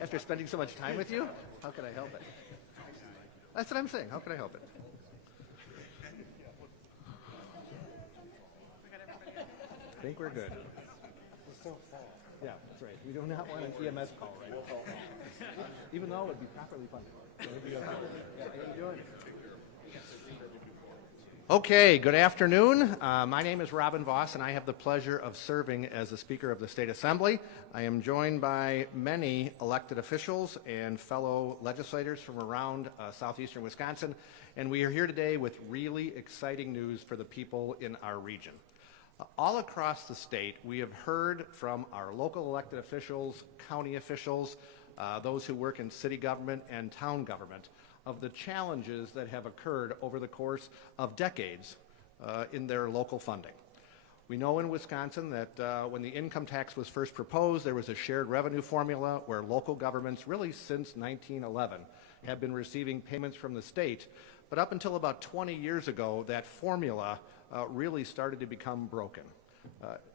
After spending so much time with you, how can I help it? That's what I'm saying. How can I help it? I think we're good. Yeah, that's right. We do not want an EMS call, right? Even though it would be properly funded. Yeah, how you doing? Okay, good afternoon. My name is Robin Voss, and I have the pleasure of serving as the Speaker of the State Assembly. I am joined by many elected officials and fellow legislators from around southeastern Wisconsin, and we are here today with really exciting news for the people in our region. All across the state, we have heard from our local elected officials, county officials, those who work in city government and town government, of the challenges that have occurred over the course of decades in their local funding. We know in Wisconsin that when the income tax was first proposed, there was a shared revenue formula where local governments, really since 1911, have been receiving payments from the state. But up until about 20 years ago, that formula really started to become broken.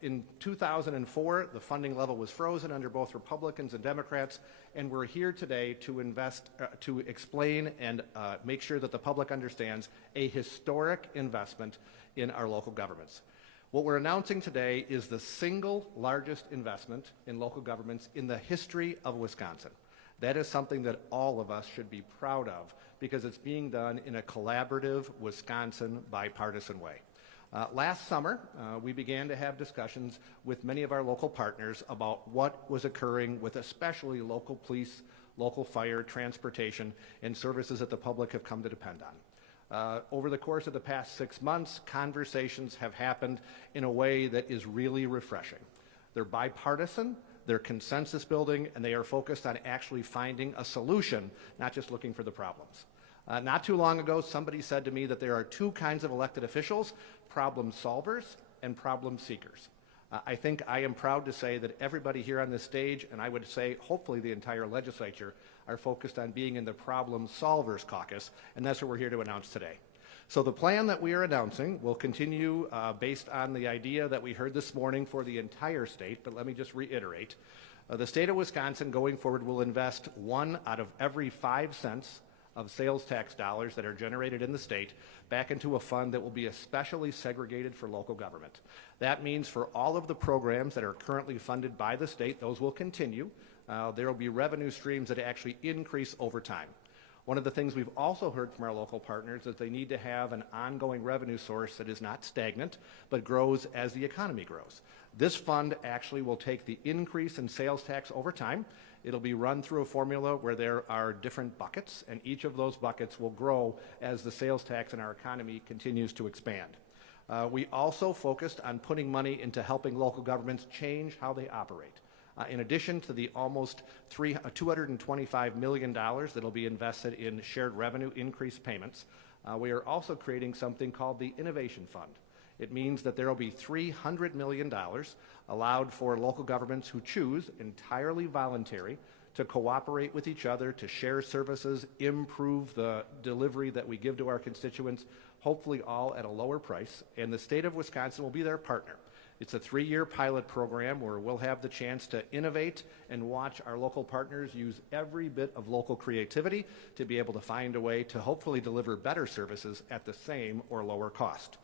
In 2004, the funding level was frozen under both Republicans and Democrats, and we're here today to explain and make sure that the public understands a historic investment in our local governments. What we're announcing today is the single largest investment in local governments in the history of Wisconsin. That is something that all of us should be proud of because it's being done in a collaborative Wisconsin bipartisan way. Last summer, we began to have discussions with many of our local partners about what was occurring with especially local police, local fire, transportation, and services that the public have come to depend on. Over the course of the past 6 months, conversations have happened in a way that is really refreshing. They're bipartisan, they're consensus building, and they are focused on actually finding a solution, not just looking for the problems. Not too long ago, somebody said to me that there are two kinds of elected officials, problem solvers and problem seekers. I think I am proud to say that everybody here on this stage, and I would say hopefully the entire legislature, are focused on being in the problem solvers caucus, and that's what we're here to announce today. So the plan that we are announcing will continue based on the idea that we heard this morning for the entire state, but let me just reiterate. The state of Wisconsin going forward will invest 1 out of every 5 cents of sales tax dollars that are generated in the state back into a fund that will be especially segregated for local government. That means for all of the programs that are currently funded by the state, those will continue. There will be revenue streams that actually increase over time. One of the things we've also heard from our local partners is they need to have an ongoing revenue source that is not stagnant, but grows as the economy grows. This fund actually will take the increase in sales tax over time. It'll be run through a formula where there are different buckets, and each of those buckets will grow as the sales tax in our economy continues to expand. We also focused on putting money into helping local governments change how they operate. In addition to the almost $225 million that will be invested in shared revenue increase payments, we are also creating something called the Innovation Fund. It means that there will be $300 million allowed for local governments who choose, entirely voluntary, to cooperate with each other, to share services, improve the delivery that we give to our constituents, hopefully all at a lower price, and the state of Wisconsin will be their partner. It's a 3-year pilot program where we'll have the chance to innovate and watch our local partners use every bit of local creativity to be able to find a way to hopefully deliver better services at the same or lower cost.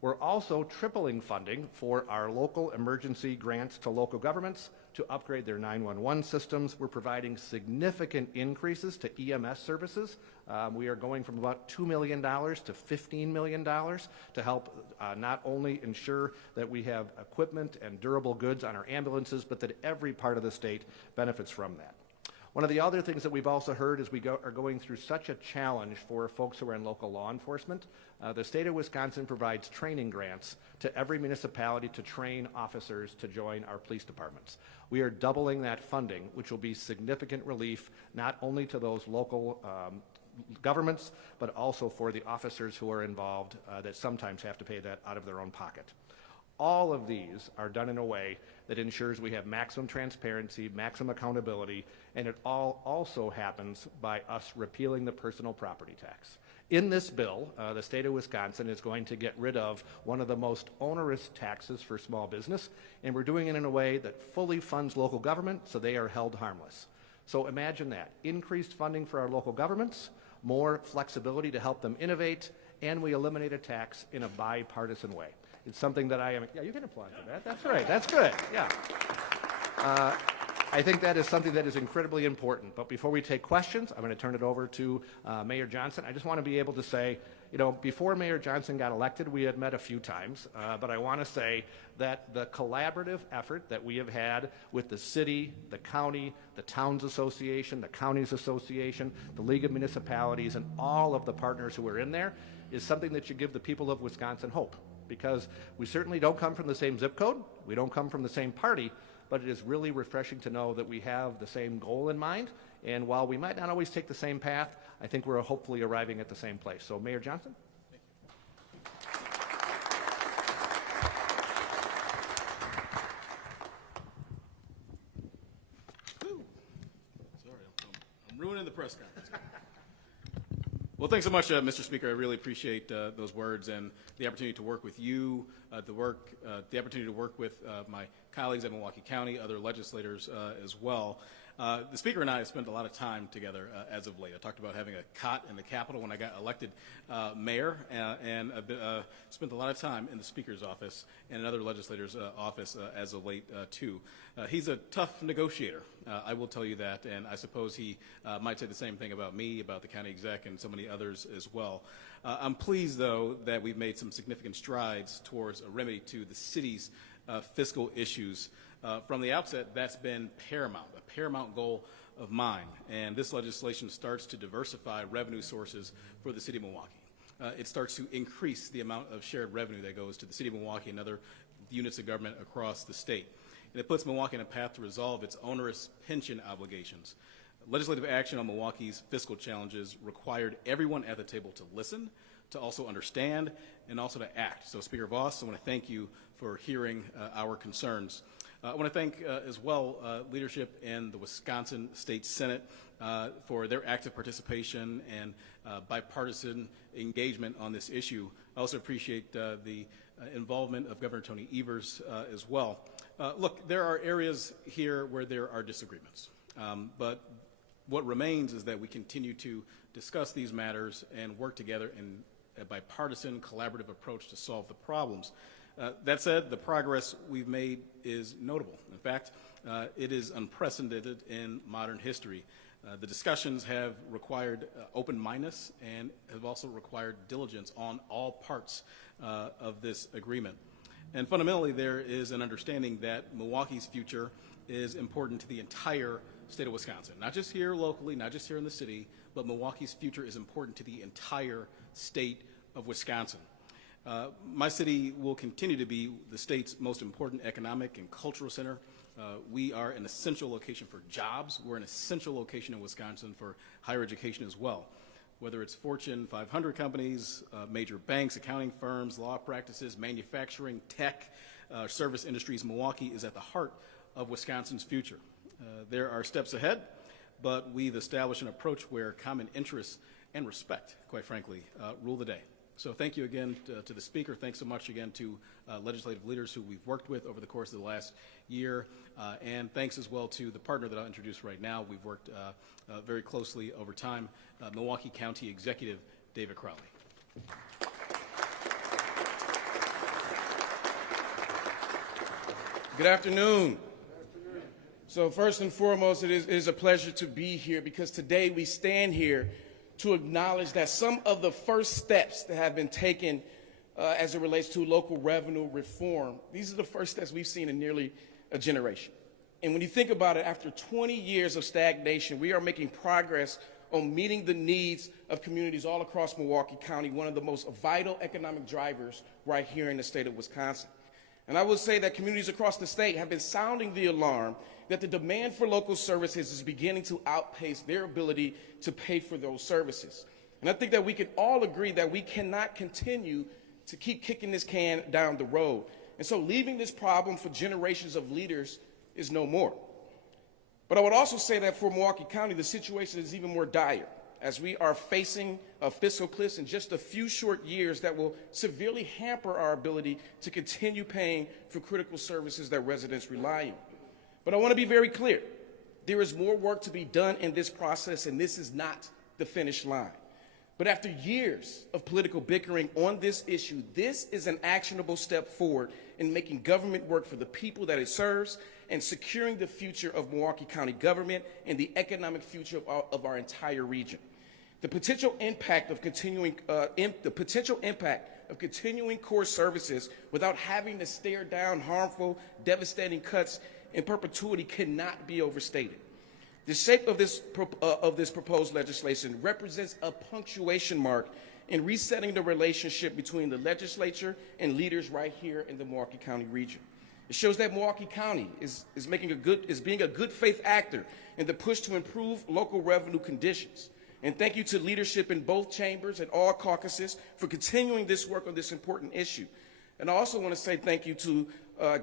We're also tripling funding for our local emergency grants to local governments to upgrade their 911 systems. We're providing significant increases to EMS services. We are going from about $2 million to $15 million to help not only ensure that we have equipment and durable goods on our ambulances, but that every part of the state benefits from that. One of the other things that we've also heard is we are going through such a challenge for folks who are in local law enforcement. The state of Wisconsin provides training grants to every municipality to train officers to join our police departments. We are doubling that funding, which will be significant relief not only to those local governments, but also for the officers who are involved that sometimes have to pay that out of their own pocket. All of these are done in a way that ensures we have maximum transparency, maximum accountability, and it all also happens by us repealing the personal property tax. In this bill, the state of Wisconsin is going to get rid of one of the most onerous taxes for small business, and we're doing it in a way that fully funds local government so they are held harmless. So imagine that. Increased funding for our local governments, more flexibility to help them innovate, and we eliminate a tax in a bipartisan way. It's something that yeah, you can applaud for that. That's right. That's good. Yeah. I think that is something that is incredibly important. But before we take questions, I'm going to turn it over to Mayor Johnson. I just want to be able to say, before Mayor Johnson got elected, we had met a few times, but I want to say that the collaborative effort that we have had with the city, the county, the Towns Association, the Counties Association, the League of Municipalities, and all of the partners who are in there is something that should give the people of Wisconsin hope, because we certainly don't come from the same zip code, we don't come from the same party, but it is really refreshing to know that we have the same goal in mind, and while we might not always take the same path, I think we're hopefully arriving at the same place. So, Mayor Johnson? Sorry, I'm ruining the press conference. Well, thanks so much, Mr. Speaker. I really appreciate those words and the opportunity to work with you, the opportunity to work with my colleagues at Milwaukee County, other legislators as well. The Speaker and I have spent a lot of time together as of late. I talked about having a cot in the Capitol when I got elected mayor, and spent a lot of time in the Speaker's office and another legislator's office as of late, too. He's a tough negotiator, I will tell you that, and I suppose he might say the same thing about me, about the county exec, and so many others as well. I'm pleased, though, that we've made some significant strides towards a remedy to the city's fiscal issues. From the outset, that's been a paramount goal of mine, and this legislation starts to diversify revenue sources for the city of Milwaukee. It starts to increase the amount of shared revenue that goes to the city of Milwaukee and other units of government across the state. And it puts Milwaukee on a path to resolve its onerous pension obligations. Legislative action on Milwaukee's fiscal challenges required everyone at the table to listen, to also understand, and also to act. So, Speaker Voss, I want to thank you for hearing our concerns. I want to thank as well leadership in the Wisconsin State Senate for their active participation and bipartisan engagement on this issue. I also appreciate the involvement of Governor Tony Evers as well. Look, there are areas here where there are disagreements, but what remains is that we continue to discuss these matters and work together in a bipartisan, collaborative approach to solve the problems. That said, the progress we've made is notable. In fact, it is unprecedented in modern history. The discussions have required open-mindedness and have also required diligence on all parts of this agreement. And fundamentally, there is an understanding that Milwaukee's future is important to the entire state of Wisconsin. Not just here locally, not just here in the city, but Milwaukee's future is important to the entire state of Wisconsin. My city will continue to be the state's most important economic and cultural center. We are an essential location for jobs. We're an essential location in Wisconsin for higher education as well. Whether it's Fortune 500 companies, major banks, accounting firms, law practices, manufacturing, tech, service industries, Milwaukee is at the heart of Wisconsin's future. There are steps ahead, but we've established an approach where common interests and respect, quite frankly, rule the day. So thank you again to the Speaker. Thanks so much again to legislative leaders who we've worked with over the course of the last year. And thanks as well to the partner that I'll introduce right now. We've worked very closely over time, Milwaukee County Executive David Crowley. Good afternoon. So first and foremost, it is a pleasure to be here because today we stand here to acknowledge that some of the first steps that have been taken as it relates to local revenue reform, these are the first steps we've seen in nearly a generation. And when you think about it, after 20 years of stagnation, we are making progress on meeting the needs of communities all across Milwaukee County, one of the most vital economic drivers right here in the state of Wisconsin. And I will say that communities across the state have been sounding the alarm that the demand for local services is beginning to outpace their ability to pay for those services. And I think that we can all agree that we cannot continue to keep kicking this can down the road. And so leaving this problem for generations of leaders is no more. But I would also say that for Milwaukee County, the situation is even more dire, as we are facing a fiscal cliff in just a few short years that will severely hamper our ability to continue paying for critical services that residents rely on. But I want to be very clear. There is more work to be done in this process, and this is not the finish line. But after years of political bickering on this issue, this is an actionable step forward in making government work for the people that it serves and securing the future of Milwaukee County government and the economic future of our entire region. The potential impact of continuing core services without having to stare down harmful, devastating cuts in perpetuity cannot be overstated. The shape of this proposed legislation represents a punctuation mark in resetting the relationship between the legislature and leaders right here in the Milwaukee County region. It shows that Milwaukee County is being a good faith actor in the push to improve local revenue conditions. And thank you to leadership in both chambers and all caucuses for continuing this work on this important issue. And I also want to say thank you to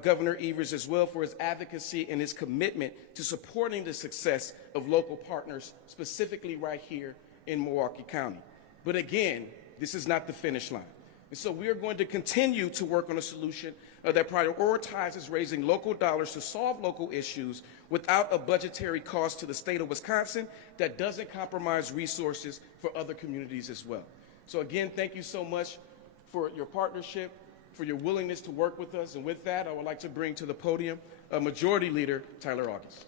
Governor Evers as well for his advocacy and his commitment to supporting the success of local partners, specifically right here in Milwaukee County. But again, this is not the finish line. And so we are going to continue to work on a solution that prioritizes raising local dollars to solve local issues without a budgetary cost to the state of Wisconsin that doesn't compromise resources for other communities as well. So again, thank you so much for your partnership, for your willingness to work with us. And with that, I would like to bring to the podium Majority Leader Tyler August.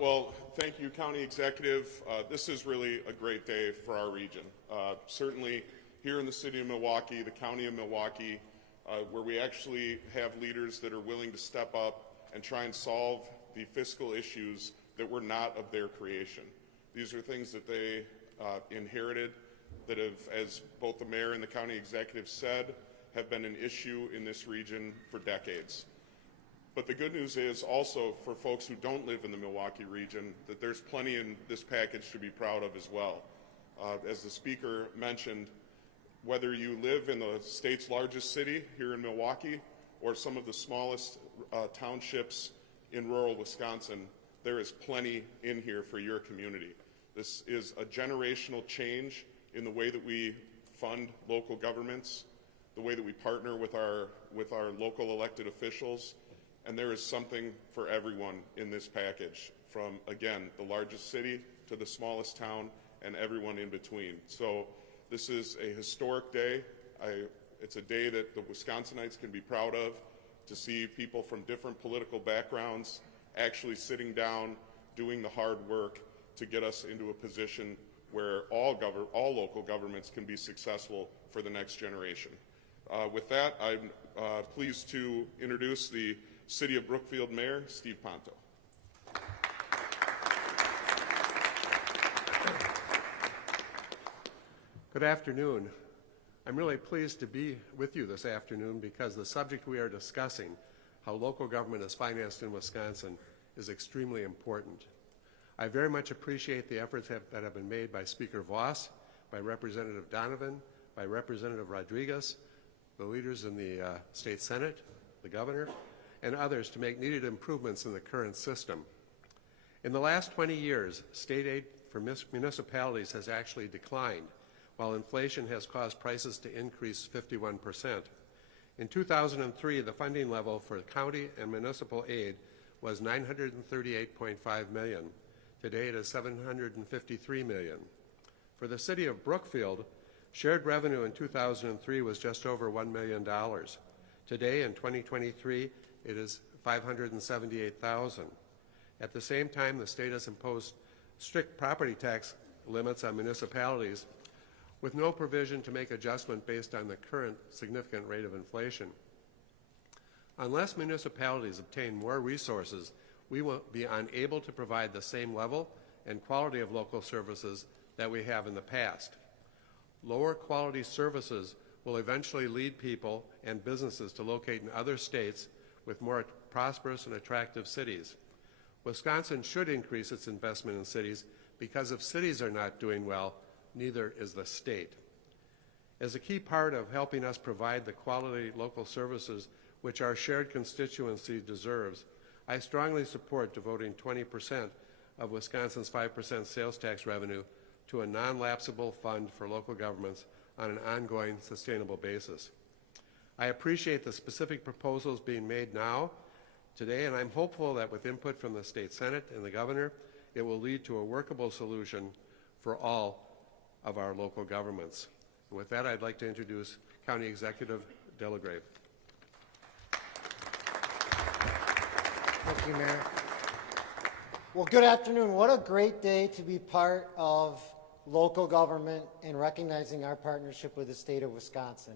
Well, thank you, County Executive. This is really a great day for our region. Certainly here in the city of Milwaukee, the county of Milwaukee, where we actually have leaders that are willing to step up and try and solve the fiscal issues that were not of their creation. These are things that they inherited that have, as both the mayor and the county executive said, have been an issue in this region for decades. But the good news is also for folks who don't live in the Milwaukee region that there's plenty in this package to be proud of as well. As the speaker mentioned, whether you live in the state's largest city here in Milwaukee or some of the smallest townships in rural Wisconsin, there is plenty in here for your community. This is a generational change in the way that we fund local governments, the way that we partner with our local elected officials, and there is something for everyone in this package, from, again, the largest city to the smallest town and everyone in between. So this is a historic day. It's a day that the Wisconsinites can be proud of, to see people from different political backgrounds actually sitting down, doing the hard work to get us into a position where all local governments can be successful for the next generation. With that, I'm pleased to introduce the City of Brookfield Mayor, Steve Ponto. Good afternoon. I'm really pleased to be with you this afternoon because the subject we are discussing, how local government is financed in Wisconsin, is extremely important. I very much appreciate the efforts that have been made by Speaker Voss, by Representative Donovan, by Representative Rodriguez, the leaders in the State Senate, the governor, and others to make needed improvements in the current system. In the last 20 years, state aid for municipalities has actually declined, while inflation has caused prices to increase 51%. In 2003, the funding level for county and municipal aid was $938.5 million. Today it is $753 million. For the city of Brookfield, shared revenue in 2003 was just over $1 million. Today, in 2023, it is $578,000. At the same time, the state has imposed strict property tax limits on municipalities with no provision to make adjustment based on the current significant rate of inflation. Unless municipalities obtain more resources, we will be unable to provide the same level and quality of local services that we have in the past. Lower quality services will eventually lead people and businesses to locate in other states with more prosperous and attractive cities. Wisconsin should increase its investment in cities because if cities are not doing well, neither is the state. As a key part of helping us provide the quality local services which our shared constituency deserves, I strongly support devoting 20% of Wisconsin's 5% sales tax revenue to a non-lapsable fund for local governments on an ongoing, sustainable basis. I appreciate the specific proposals being made now, today, and I'm hopeful that with input from the State Senate and the Governor, it will lead to a workable solution for all of our local governments. And with that, I'd like to introduce County Executive Delagrave. Thank you, Mayor. Well, good afternoon. What a great day to be part of local government and recognizing our partnership with the state of Wisconsin.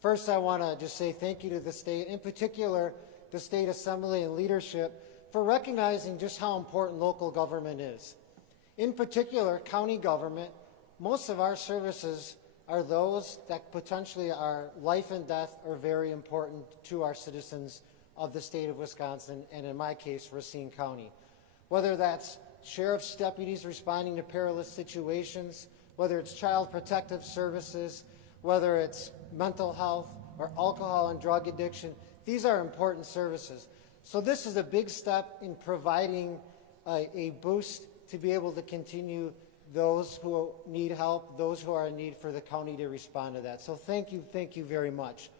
First, I want to just say thank you to the state, in particular the State Assembly and leadership, for recognizing just how important local government is. In particular, county government, most of our services are those that potentially are life and death or very important to our citizens of the state of Wisconsin, and in my case, Racine County. Whether that's sheriff's deputies responding to perilous situations, whether it's child protective services, whether it's mental health or alcohol and drug addiction, these are important services. So this is a big step in providing a boost to be able to continue those who need help, those who are in need for the county to respond to that. So thank you very much.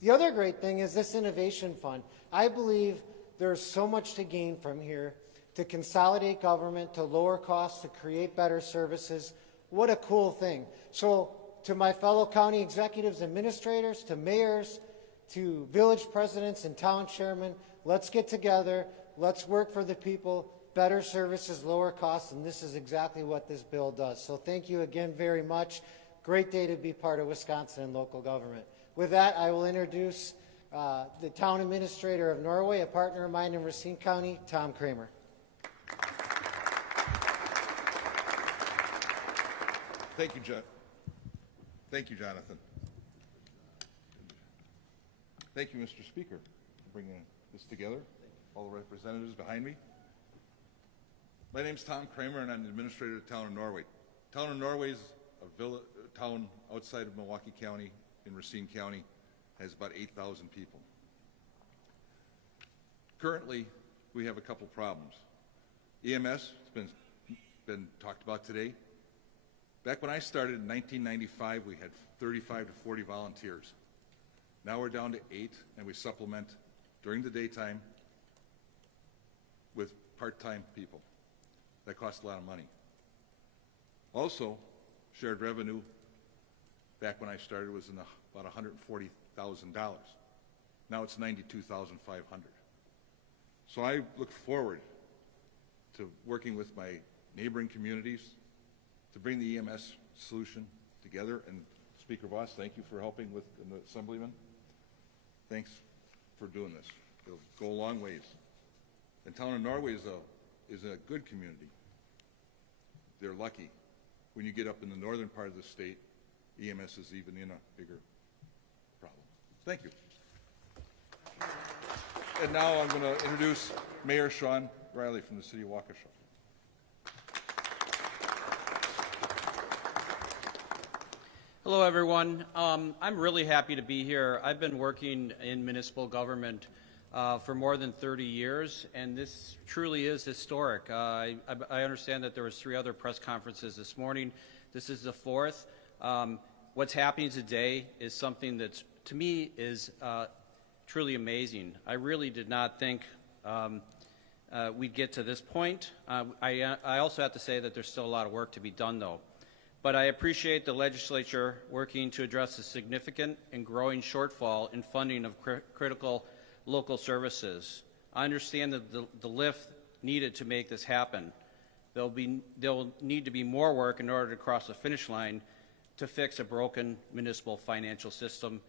The other great thing is this innovation fund. I believe there's so much to gain from here, to consolidate government, to lower costs, to create better services. What a cool thing. So to my fellow county executives, administrators, to mayors, to village presidents and town chairmen, let's get together, let's work for the people, better services, lower costs, and this is exactly what this bill does. So thank you again very much. Great day to be part of Wisconsin and local government. With that, I will introduce the town administrator of Norway, a partner of mine in Racine County, Tom Kramer. Thank you, John. Thank you, Jonathan. Thank you, Mr. Speaker, for bringing this together. All the representatives behind me. My name's Tom Kramer, and I'm the administrator of the town of Norway. The town of Norway is a town outside of Milwaukee County in Racine County, has about 8,000 people. Currently, we have a couple problems. EMS has been talked about today. Back when I started in 1995, we had 35 to 40 volunteers. Now we're down to 8, and we supplement during the daytime with part-time people. That costs a lot of money. Also, shared revenue back when I started was in about $140,000. Now it's $92,500. So I look forward to working with my neighboring communities to bring the EMS solution together. And Speaker Voss, thank you for helping with the Assemblyman. Thanks for doing this. It'll go a long ways. The town of Norway is a good community. They're lucky. When you get up in the northern part of the state, EMS is even in a bigger problem. Thank you. And now I'm going to introduce Mayor Sean Riley from the city of Waukesha. Hello, everyone. I'm really happy to be here. I've been working in municipal government for more than 30 years, and this truly is historic. I understand that there was 3 other press conferences this morning. This is the 4th. What's happening today is something that's, to me, is truly amazing. I really did not think we'd get to this point. I also have to say that there's still a lot of work to be done, though. But I appreciate the legislature working to address the significant and growing shortfall in funding of critical local services. I understand that the lift needed to make this happen. There'll need to be more work in order to cross the finish line to fix a broken municipal financial system.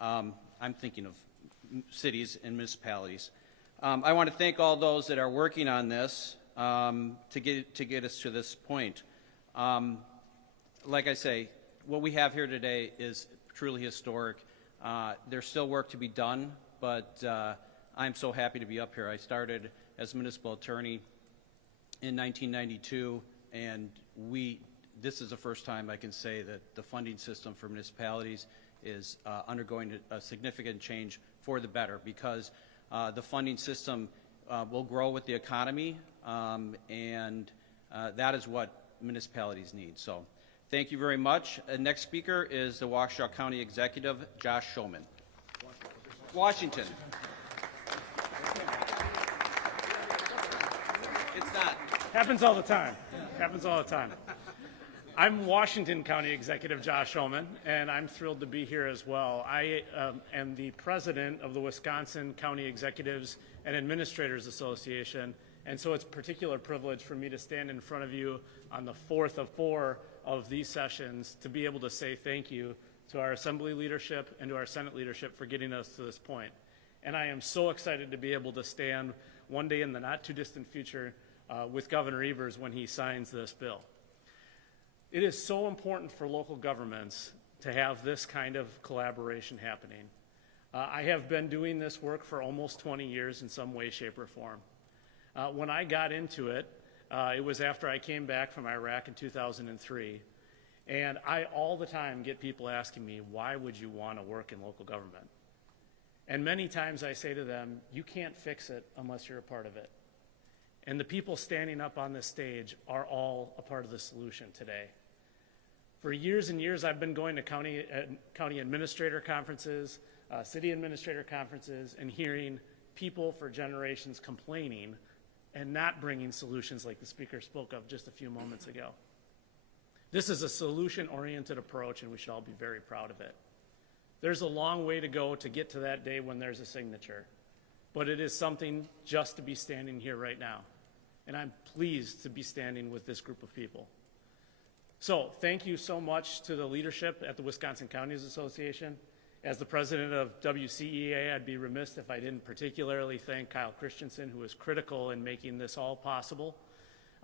I'm thinking of cities and municipalities. I want to thank all those that are working on this to get us to this point. Like I say, what we have here today is truly historic. There's still work to be done, but I'm so happy to be up here. I started as municipal attorney in 1992, and this is the first time I can say that the funding system for municipalities is undergoing a significant change for the better, because the funding system will grow with the economy, and that is what municipalities need. So thank you very much. Next speaker is the Waukesha County Executive, Josh Showman. Washington. It's not. Happens all the time. Happens all the time. I'm Washington County Executive Josh Homan, and I'm thrilled to be here as well. I am the president of the Wisconsin County Executives and Administrators Association, and so it's a particular privilege for me to stand in front of you on the fourth of four of these sessions to be able to say thank you to our Assembly leadership and to our Senate leadership for getting us to this point. And I am so excited to be able to stand one day in the not-too-distant future with Governor Evers when he signs this bill. It is so important for local governments to have this kind of collaboration happening. I have been doing this work for almost 20 years in some way, shape, or form. When I got into it, it was after I came back from Iraq in 2003, and I all the time get people asking me, why would you want to work in local government? And many times I say to them, you can't fix it unless you're a part of it. And the people standing up on this stage are all a part of the solution today. For years and years, I've been going to county administrator conferences, city administrator conferences, and hearing people for generations complaining and not bringing solutions like the speaker spoke of just a few moments ago. This is a solution-oriented approach, and we should all be very proud of it. There's a long way to go to get to that day when there's a signature, but it is something just to be standing here right now. And I'm pleased to be standing with this group of people. So thank you so much to the leadership at the Wisconsin Counties Association. As the president of WCEA, I'd be remiss if I didn't particularly thank Kyle Christensen, who was critical in making this all possible,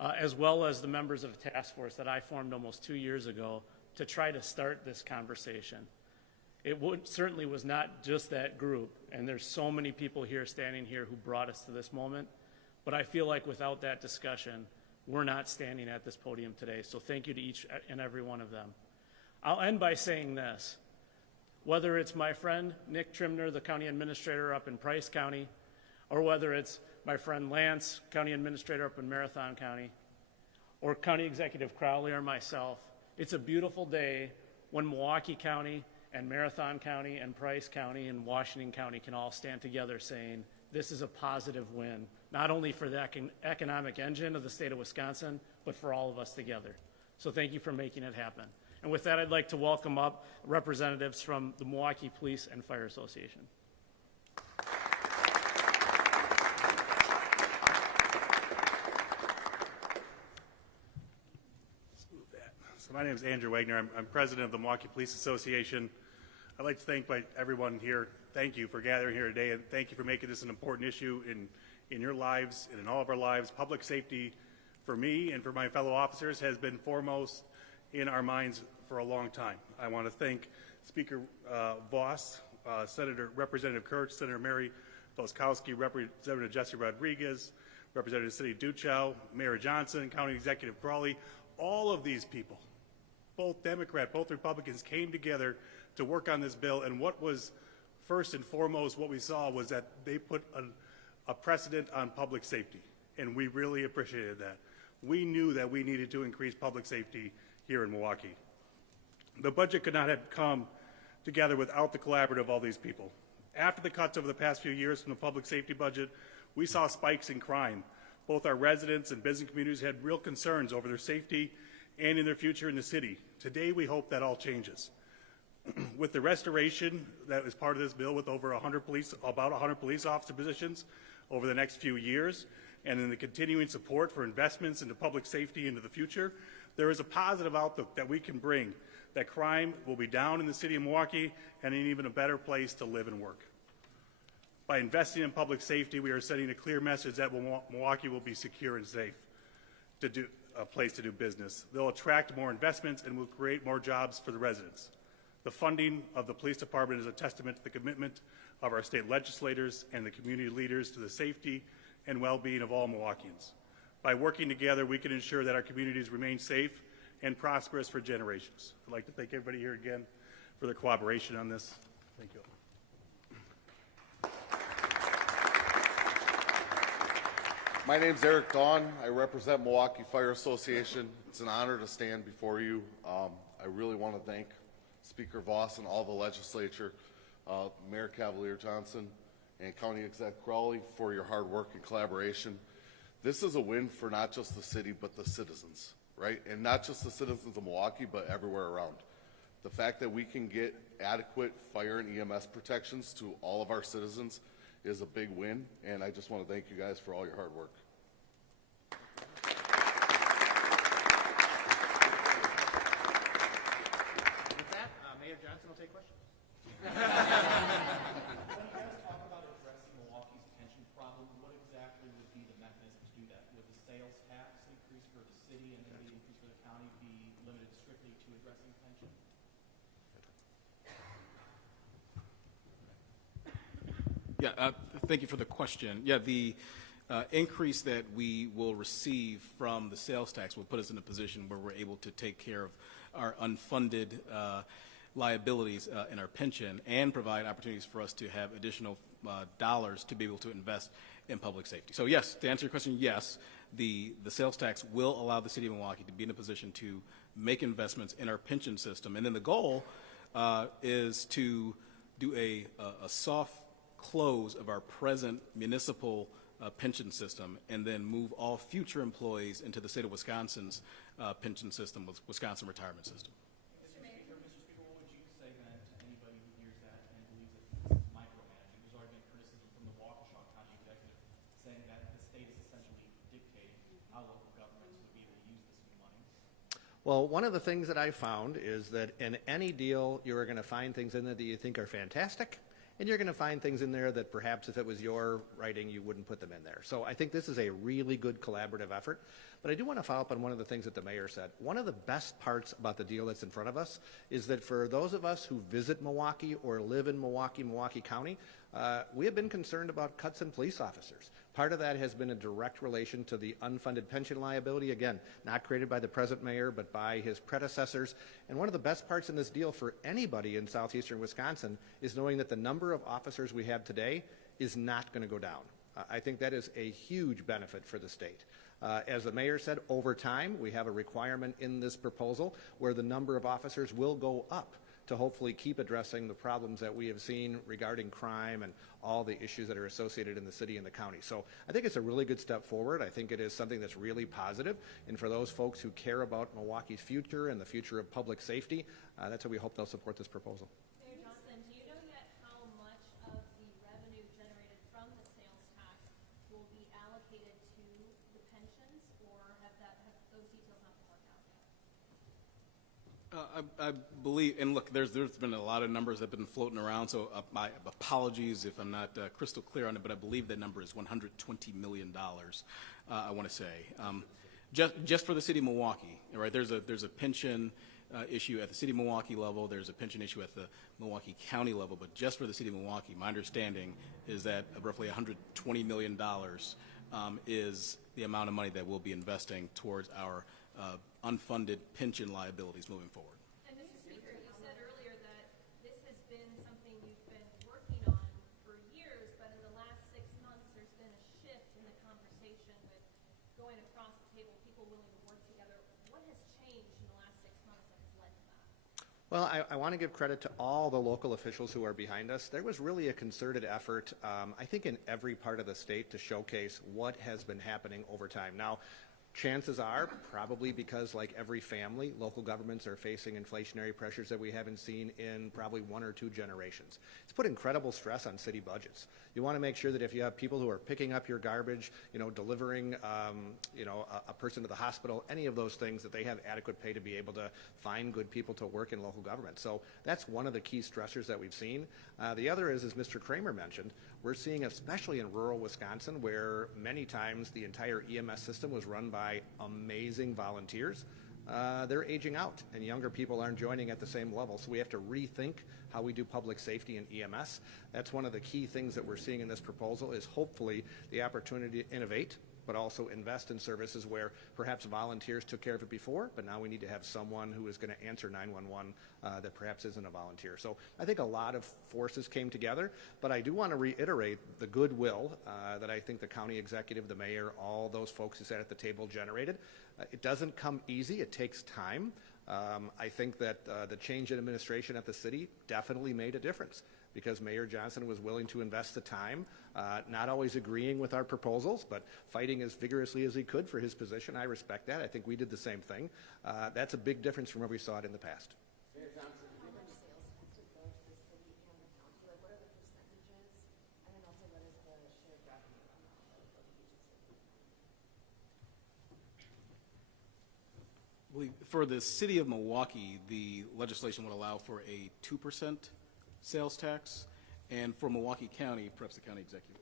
as well as the members of the task force that I formed almost 2 years ago to try to start this conversation. It certainly was not just that group, and there's so many people here standing here who brought us to this moment, but I feel like without that discussion, we're not standing at this podium today. So thank you to each and every one of them. I'll end by saying this. Whether it's my friend Nick Trimner, the county administrator up in Price County, or whether it's my friend Lance, county administrator up in Marathon County, or County Executive Crowley or myself, it's a beautiful day when Milwaukee County and Marathon County and Price County and Washington County can all stand together saying this is a positive win, not only for the economic engine of the state of Wisconsin, but for all of us together. So thank you for making it happen. And with that, I'd like to welcome up representatives from the Milwaukee Police and Fire Association. So my name is Andrew Wagner. I'm president of the Milwaukee Police Association. I'd like to thank everyone here. Thank you for gathering here today, and thank you for making this an important issue in your lives and in all of our lives. Public safety, for me and for my fellow officers, has been foremost in our minds for a long time. I want to thank Speaker Voss, Representative Kurtz, Senator Mary Felskowski, Representative Jesse Rodriguez, Representative City Duchow, Mayor Johnson, County Executive Crawley. All of these people, both Democrat, both Republicans, came together to work on this bill, and what was first and foremost what we saw was that they put a precedent on public safety, and we really appreciated that. We knew that we needed to increase public safety here in Milwaukee. The budget could not have come together without the collaborative of all these people. After the cuts over the past few years from the public safety budget, we saw spikes in crime. Both our residents and business communities had real concerns over their safety and in their future in the city. Today, we hope that all changes. With the restoration that is part of this bill, with over about 100 police officer positions over the next few years, and in the continuing support for investments into public safety into the future, there is a positive outlook that we can bring, that crime will be down in the city of Milwaukee and in even a better place to live and work. By investing in public safety, we are sending a clear message that Milwaukee will be secure and safe a place to do business. They'll attract more investments and will create more jobs for the residents. The funding of the police department is a testament to the commitment of our state legislators and the community leaders to the safety and well-being of all Milwaukeeans. By working together, we can ensure that our communities remain safe and prosperous for generations. I'd like to thank everybody here again for their cooperation on this. Thank you. My name's Eric Dawn. I represent Milwaukee Fire Association. It's an honor to stand before you. I really want to thank Speaker Voss and all the legislature Mayor Cavalier Johnson, and County Exec Crowley for your hard work and collaboration. This is a win for not just the city, but the citizens, right? And not just the citizens of Milwaukee, but everywhere around. The fact that we can get adequate fire and EMS protections to all of our citizens is a big win, and I just want to thank you guys for all your hard work. With that, Mayor Johnson will take questions. When you guys talk about addressing Milwaukee's pension problem, what exactly would be the mechanism to do that? Would the sales tax increase for the city and then the increase for the county be limited strictly to addressing pension? Yeah, thank you for the question. Yeah, the increase that we will receive from the sales tax will put us in a position where we're able to take care of our unfunded liabilities in our pension and provide opportunities for us to have additional dollars to be able to invest in public safety. So yes, to answer your question, yes, the sales tax will allow the city of Milwaukee to be in a position to make investments in our pension system. And then the goal is to do a soft close of our present municipal pension system and then move all future employees into the state of Wisconsin's pension system, Wisconsin retirement system. Mr. Speaker, what would you say then to anybody who hears that and believes that this is micromanaging? There's already been criticism from the Waukesha County Executive saying that the state is essentially dictating how local governments would be able to use this new money. Well, one of the things that I found is that in any deal, you are going to find things in there that you think are fantastic, and you're going to find things in there that perhaps if it was your writing, you wouldn't put them in there. So I think this is a really good collaborative effort. But I do want to follow up on one of the things that the mayor said. One of the best parts about the deal that's in front of us is that for those of us who visit Milwaukee or live in Milwaukee, Milwaukee County, we have been concerned about cuts in police officers. Part of that has been a direct relation to the unfunded pension liability, again, not created by the present mayor, but by his predecessors. And one of the best parts in this deal for anybody in southeastern Wisconsin is knowing that the number of officers we have today is not going to go down. I think that is a huge benefit for the state. As the mayor said, over time, we have a requirement in this proposal where the number of officers will go up to hopefully keep addressing the problems that we have seen regarding crime and all the issues that are associated in the city and the county. So I think it's a really good step forward. I think it is something that's really positive. And for those folks who care about Milwaukee's future and the future of public safety, that's why we hope they'll support this proposal. Mayor Johnson, do you know yet how much of the revenue generated from the sales tax will be allocated to the pensions, or have those details not been worked out yet? I believe, and look, there's been a lot of numbers that have been floating around, so my apologies if I'm not crystal clear on it, but I believe that number is $120 million, I want to say. Just for the city of Milwaukee, right? There's a pension issue at the city of Milwaukee level, there's a pension issue at the Milwaukee County level, but just for the city of Milwaukee, my understanding is that roughly $120 million is the amount of money that we'll be investing towards our unfunded pension liabilities moving forward. And Mr. Speaker, you said earlier that this has been something you've been working on for years, but in the last 6 months there's been a shift in the conversation with going across the table, people willing to work together. What has changed in the last 6 months that has led to that? Well, I want to give credit to all the local officials who are behind us. There was really a concerted effort, I think, in every part of the state to showcase what has been happening over time. Now, chances are, probably because like every family, local governments are facing inflationary pressures that we haven't seen in probably 1 or 2 generations. It's put incredible stress on city budgets. You want to make sure that if you have people who are picking up your garbage, delivering, a person to the hospital, any of those things, that they have adequate pay to be able to find good people to work in local government. So that's one of the key stressors that we've seen. The other is, as Mr. Kramer mentioned, we're seeing, especially in rural Wisconsin, where many times the entire EMS system was run by amazing volunteers. They're aging out, and younger people aren't joining at the same level. So we have to rethink how we do public safety and EMS. That's one of the key things that we're seeing in this proposal, is hopefully the opportunity to innovate, but also invest in services where perhaps volunteers took care of it before, but now we need to have someone who is going to answer 911 that perhaps isn't a volunteer. So I think a lot of forces came together, but I do want to reiterate the goodwill that I think the county executive, the mayor, all those folks who sat at the table generated. It doesn't come easy. It takes time. I think that the change in administration at the city definitely made a difference, because Mayor Johnson was willing to invest the time, not always agreeing with our proposals, but fighting as vigorously as he could for his position. I respect that. I think we did the same thing. That's a big difference from where we saw it in the past. Mayor Johnson, how much sales tax would go to the city and the county? Like, what are the percentages? And then also, what is the shared revenue amount that would go to each city? For the city of Milwaukee, the legislation would allow for a 2% sales tax, and for Milwaukee County, perhaps the county executive,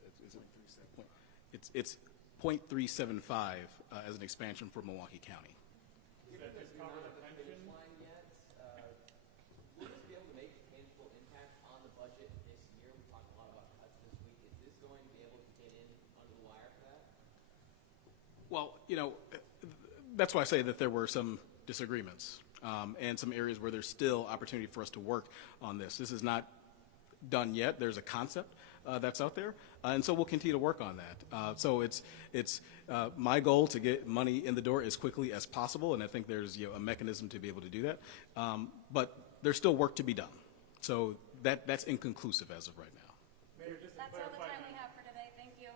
it's 0.375 as an expansion for Milwaukee County. Will this be able to make a tangible impact on the budget this year? We talked a lot about cuts this week. Is this going to be able to get in under the wire for that? Well, that's why I say that there were some disagreements and some areas where there's still opportunity for us to work on this. This is not done yet. There's a concept that's out there, and so we'll continue to work on that. So it's my goal to get money in the door as quickly as possible, and I think there's a mechanism to be able to do that. But there's still work to be done. So that's inconclusive as of right now. Mayor, just to That's all the clarify, time we have for today. Thank you.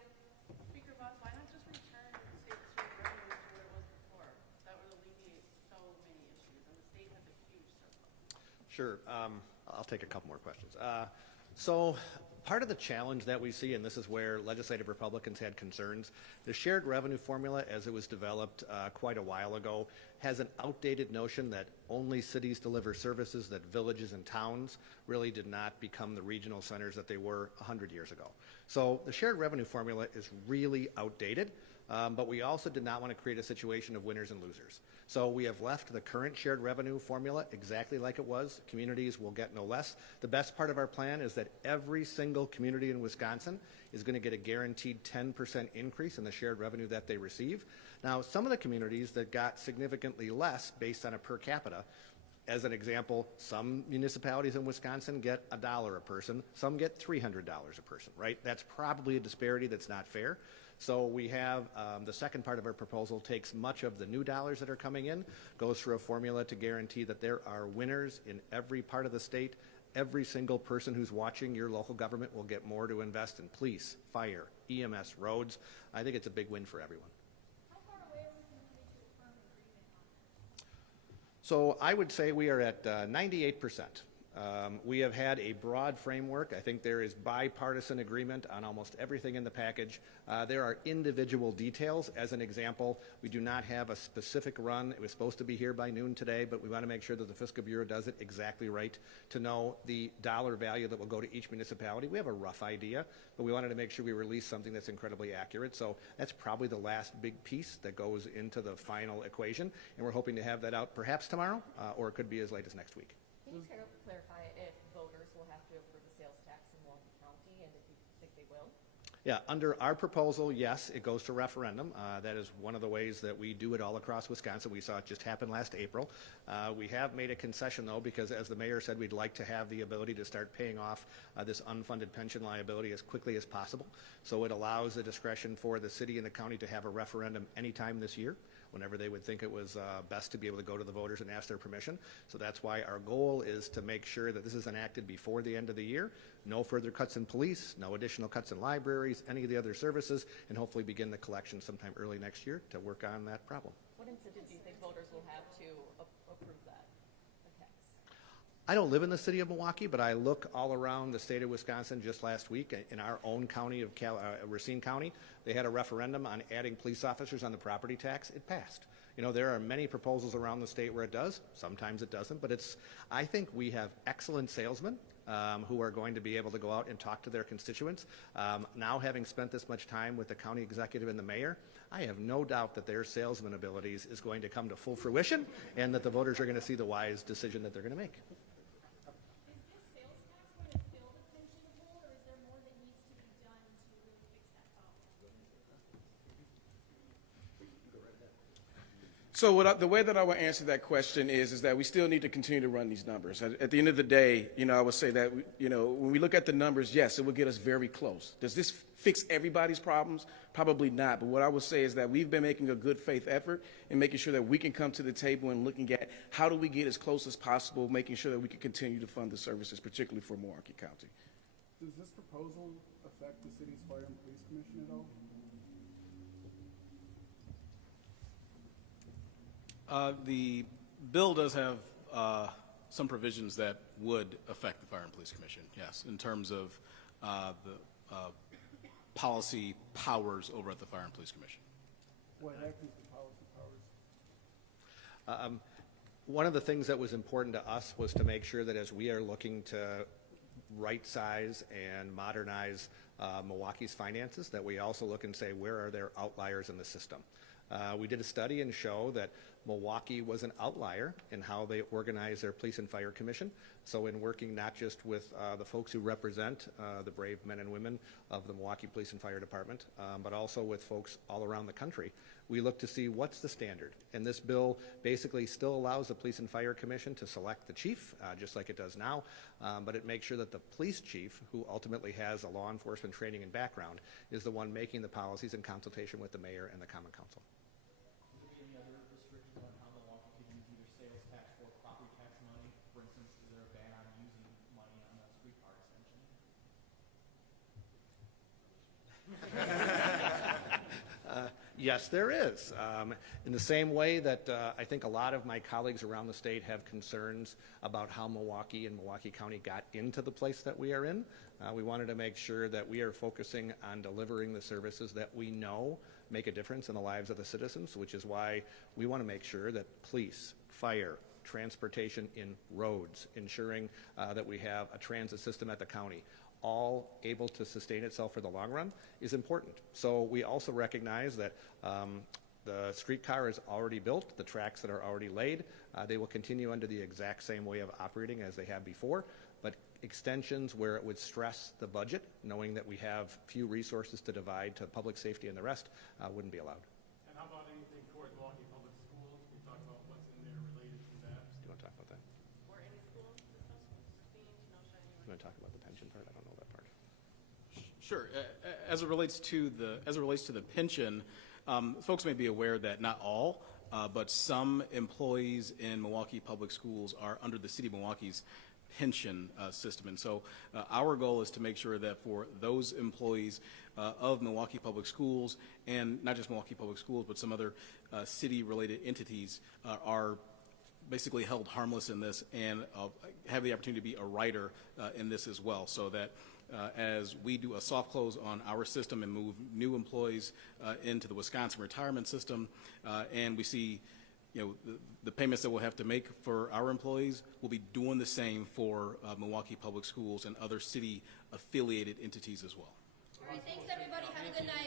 Speaker Voss, why not just return the state's shared revenue to what it was before? That would alleviate so many issues, and the state has a huge surplus. Sure. I'll take a couple more questions. So part of the challenge that we see, and this is where legislative Republicans had concerns, the shared revenue formula as it was developed quite a while ago has an outdated notion that only cities deliver services, that villages and towns really did not become the regional centers that they were 100 years ago. So the shared revenue formula is really outdated, but we also did not want to create a situation of winners and losers. So we have left the current shared revenue formula exactly like it was. Communities will get no less. The best part of our plan is that every single community in Wisconsin is going to get a guaranteed 10% increase in the shared revenue that they receive. Now, some of the communities that got significantly less based on a per capita, as an example, some municipalities in Wisconsin get $1 a person, some get $300 a person, right? That's probably a disparity that's not fair. So we have the second part of our proposal takes much of the new dollars that are coming in, goes through a formula to guarantee that there are winners in every part of the state. Every single person who's watching your local government will get more to invest in police, fire, EMS, roads. I think it's a big win for everyone. How far away are we from coming to a firm agreement on this? So I would say we are at 98%. We have had a broad framework. I think there is bipartisan agreement on almost everything in the package. There are individual details. As an example, we do not have a specific run. It was supposed to be here by noon today, but we want to make sure that the Fiscal Bureau does it exactly right to know the dollar value that will go to each municipality. We have a rough idea, but we wanted to make sure we release something that's incredibly accurate. So that's probably the last big piece that goes into the final equation, and we're hoping to have that out perhaps tomorrow, or it could be as late as next week. Can you clarify if voters will have to approve the sales tax in Milwaukee County, and if you think they will? Yeah, under our proposal, yes, it goes to referendum. That is one of the ways that we do it all across Wisconsin. We saw it just happen last April. We have made a concession, though, because as the mayor said, we'd like to have the ability to start paying off this unfunded pension liability as quickly as possible. So it allows the discretion for the city and the county to have a referendum anytime this year, whenever they would think it was best to be able to go to the voters and ask their permission. So that's why our goal is to make sure that this is enacted before the end of the year. No further cuts in police, no additional cuts in libraries, any of the other services, and hopefully begin the collection sometime early next year to work on that problem. What incentive do you think voters will have to approve that, the tax? I don't live in the city of Milwaukee, but I look all around the state of Wisconsin. Just last week in our own county of Racine County, they had a referendum on adding police officers on the property tax. It passed. You know, there are many proposals around the state where it does. Sometimes it doesn't, but I think we have excellent salesmen who are going to be able to go out and talk to their constituents. Now, having spent this much time with the county executive and the mayor, I have no doubt that their salesman abilities is going to come to full fruition, and that the voters are going to see the wise decision that they're going to make. Is this sales tax going to fill the pension hole, or is there more that needs to be done to really fix that problem? So the way that I would answer that question is that we still need to continue to run these numbers. At the end of the day, I would say that, when we look at the numbers, yes, it will get us very close. Does this fix everybody's problems? Probably not. But what I would say is that we've been making a good faith effort in making sure that we can come to the table and looking at how do we get as close as possible, making sure that we can continue to fund the services, particularly for Milwaukee County. Does this proposal affect the city's fire and police commission at all? The bill does have some provisions that would affect the Fire and Police Commission, yes, in terms of the policy powers over at the Fire and Police Commission. What happens to policy powers? One of the things that was important to us was to make sure that as we are looking to right size and modernize Milwaukee's finances, that we also look and say, where are there outliers in the system? We did a study and show that Milwaukee was an outlier in how they organize their police and fire commission. So in working not just with the folks who represent the brave men and women of the Milwaukee Police and Fire Department, but also with folks all around the country, we look to see what's the standard. And this bill basically still allows the Police and Fire Commission to select the chief, just like it does now, but it makes sure that the police chief, who ultimately has a law enforcement training and background, is the one making the policies in consultation with the mayor and the common council. Will there be any other restrictions on how Milwaukee can use either sales tax or property tax money? For instance, is there a ban on using money on the streetcar extension? Yes, there is. In the same way that I think a lot of my colleagues around the state have concerns about how Milwaukee and Milwaukee County got into the place that we are in, we wanted to make sure that we are focusing on delivering the services that we know make a difference in the lives of the citizens, which is why we want to make sure that police, fire, transportation in roads, ensuring that we have a transit system at the county, all able to sustain itself for the long run is important. So we also recognize that the streetcar is already built, the tracks that are already laid, they will continue under the exact same way of operating as they have before, but extensions where it would stress the budget, knowing that we have few resources to divide to public safety and the rest, wouldn't be allowed. And how about anything towards Milwaukee Public Schools? We talked about what's in there related to that. Do you want to talk about that? Or any schools being, shining Do you want to talk about the pension part? I don't know that part. Sure. As it relates to the pension, folks may be aware that not all, but some employees in Milwaukee Public Schools are under the City of Milwaukee's pension system. And so our goal is to make sure that for those employees of Milwaukee Public Schools, and not just Milwaukee Public Schools, but some other city-related entities are basically held harmless in this and have the opportunity to be a writer in this as well, so that as we do a soft close on our system and move new employees into the Wisconsin retirement system, and we see the payments that we'll have to make for our employees, we'll be doing the same for Milwaukee Public Schools and other city-affiliated entities as well. All right, thanks everybody. Have a good night.